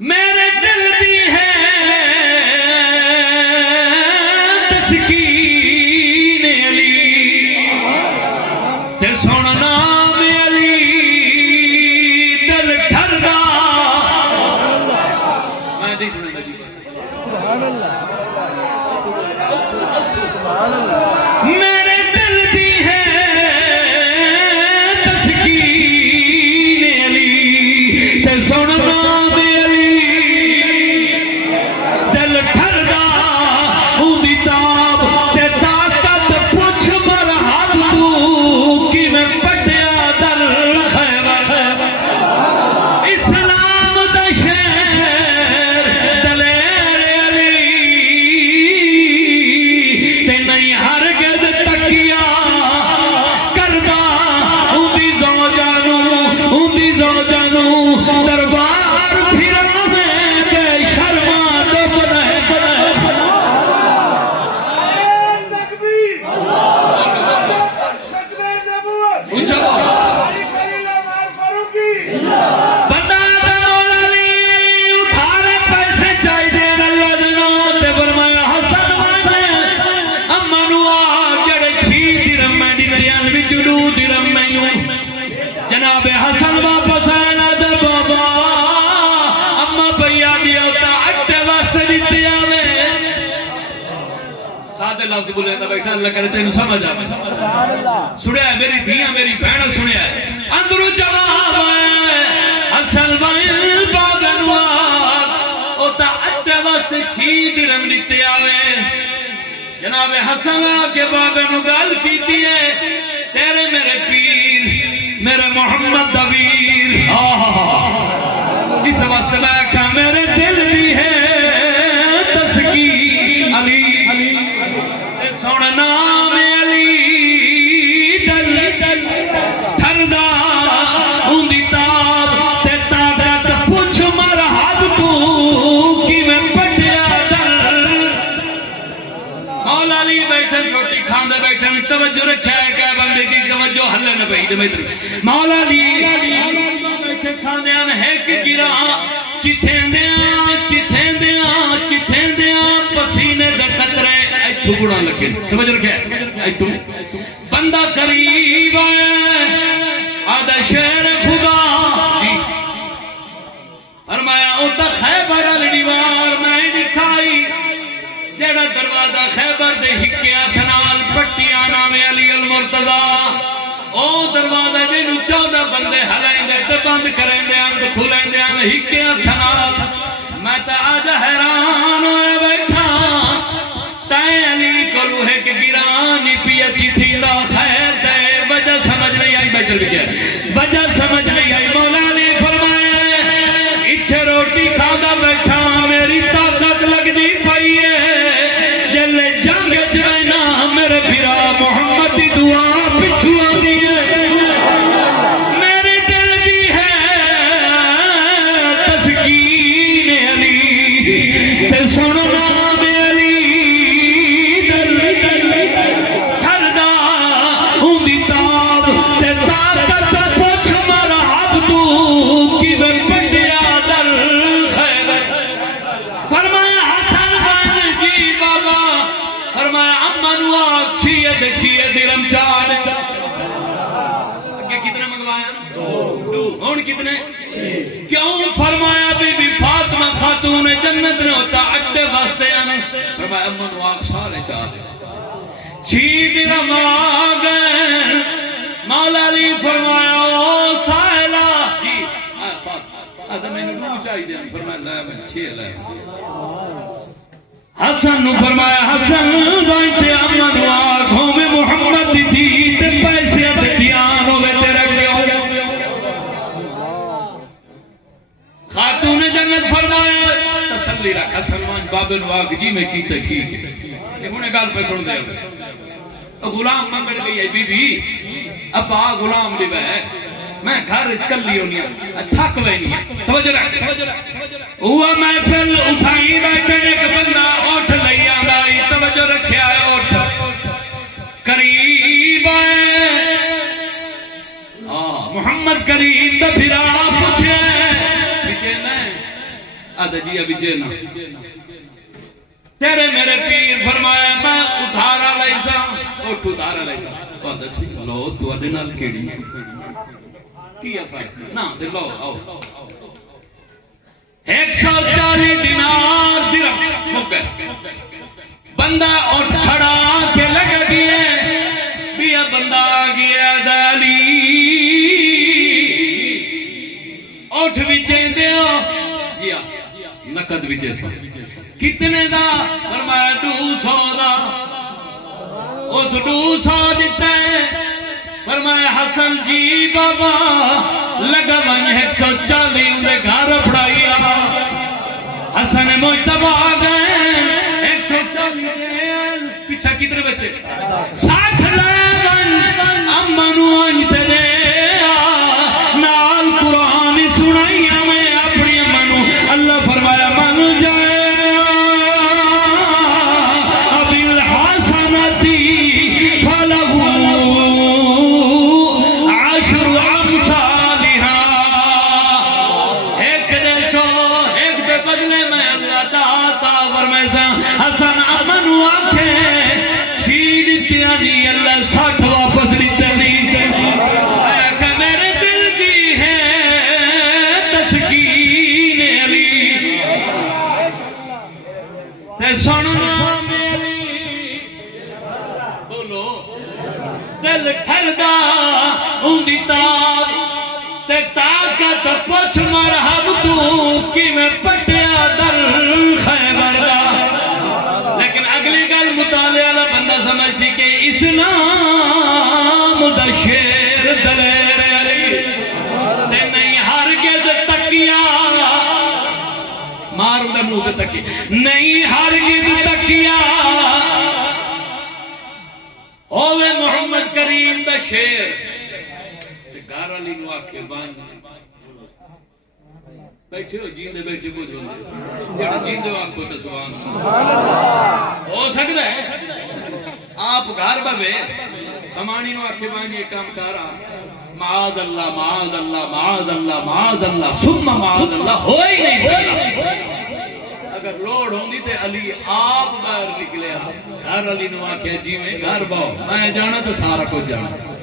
میرے دل دی ہے تسکین علی تے سن نام علی دل ٹھردا میں دیکھ رہا جی سبحان اللہ میرے دل دی ہے تسکین علی تے سن نام جناب حسن واپس آئے نادر بابا اما بھیا دیا ہوتا اٹھے واسے دیتے آوے سادے لفظ بولے تھا بیٹھا اللہ کرے تینوں سمجھ آوے سنیا ہے میری دھیاں میری بہنہ سنیا ہے اندرو جواب آئے حسن وائن باغنوار ہوتا اٹھے واسے 6 درہم دیتے آوے جناب حسن آکے بابے نو گال کیتی ہے تیرے میرے پیر میرے محمد دویر اس واسطے میں کہا میرے دل بھی ہے تسکین علی سن نام علی دل ٹھردا ہوندی تاب تے طاقت پوچھ مرحب تو کی میں پٹیا در مولا علی بیٹھن روٹی کھاندے بیٹھن توجہ رکھا ہے کہ بندے دی توجہ حلے نہ بہی دے مولا علی بیٹھے کھاندے آن ہے کہ گرا چتھیں دیاں پسینے دے قطرے ایتھو گڑا لگے توجہ رکھا ہے ایتھو بندہ قریب آیا آدھا شہر خدا فرمایا اوتا خیبر الڈیوار میں دکھائی جیڑا دروازہ خیبر دے ہکیا تھنال پٹیاں نام علی المرتضی او دروازہ جنہوں 14 بندے ہلائیں دے تے بند کریں دے ہم تے کھلائیں دے ہم ہکیا تھنال میں تا آج حیران ہوئے بیٹھا تائیں علی کلو ہے کہ گرانی پیا چیتھی دا خیر دے وجہ سمجھ نہیں آئی بیٹھر بھی کیا وجہ سمجھ نہیں آئی مولا علی فرمائے اتھے روٹی کھانا بیٹھا میری طاقت لگ دی پئی ہے جلے جنگ جوینا میرے بھرا محمد دی دعا پچھوا دی ہے میرے دل دی ہے تسکین علی تے سن نام علی دل ٹھردا ہوندی تاب تے طاقت پوچھ مرحب تو کی میں پٹیا در خیبر فرمایا حسن بن جی بابا فرمایا امنو آگ چھیے درم 4 اگے کتنے منگوایا ہون کتنے کیوں فرمایا بی بی فاطمہ خاتون جنت نے ہوتا اڈے واسطے آنے فرمایا امنو آگ 4.5 درم آگئے مولا علی فرمایا او سائلہ جی آدھا میں نے رو چاہی دیا فرمایا لائے میں 6 لائے حسن نو فرمایا حسن دائنتے امن آنکھوں میں محمد دی تے پیسے تے دیان ہوئے تیرا کیوں خاتون جنت فرمایا تسلی رکھا سلمان بابن واق جی میں کیتے ٹھیک ہے انہیں گال پہ سن دے تو غلام منگڑ گئی ہے بی بی ابا غلام لی بے میں گھر کل لی ہونی ہے تھک وے نہیں توجہ رکھ ہوا محفل اٹھائی بیٹھے ایک بندہ اٹھ لئی آئی توجہ رکھیا ہے اٹھ قریب آئے محمد کریم دا پھرا پوچھے پیچھے میں آدھا جی ابھی جینا تیرے میرے پیر فرمایا میں ادھارا لائسا اٹھ ادھارا لائسا آدھا ٹھیک لو تو اڈے نال کیڑی کیا فائدہ نا سے لو آؤ 140 دینار درہم مک گئے بندہ اٹھ کھڑا کے لگ گئے بیا بندہ آ گیا دالی اٹھ وچے دیو جیا نقد وچے سا کتنے دا فرمایا 200 دا اس 200 دیتا ہے فرمایا حسن جی بابا لگا ون 140 اندے گھر پڑھائی آبا حسن مجتبہ آگئے 140 پیچھا کتنے بچے 60 لیون امنو انجتے دے نال قرآن سنائی ہمیں اپنی امنو اللہ فرمایا من جائے حسن امن واقعے چھیڑ تیاں نہیں اللہ 60 واپس لیتے نہیں کہ میرے دل دی ہے تسکین علی تے سننا میری بولو دل ٹھردا اندی تاب تے طاقت پچھ مرحب تو کی میں پٹیا در خیبر دا لیکن اگلی گل مطالعہ والا بندہ سمجھ سی کہ اسلام دا شیر دلیر علی تے نہیں ہرگز تکیا مار دا منہ تے تکی نہیں ہرگز تکیا ہووے محمد کریم دا شیر تے گھر علی نو آکھے بان بیٹھے ہو جیندے بیٹھے کو جو جڑا جیندے آنکھو تے سبحان اللہ ہو سکتا ہے آپ گھر بھے سمانی نو آکھے بانی ایک کام کارا معاذ اللہ معاذ اللہ معاذ اللہ معاذ اللہ ثم معاذ اللہ ہو ہی نہیں سکتا اگر لوڑ ہوندی تے علی آپ باہر نکلے گھر علی نو آکھے جی میں گھر باؤ میں جانا تو سارا کچھ جانا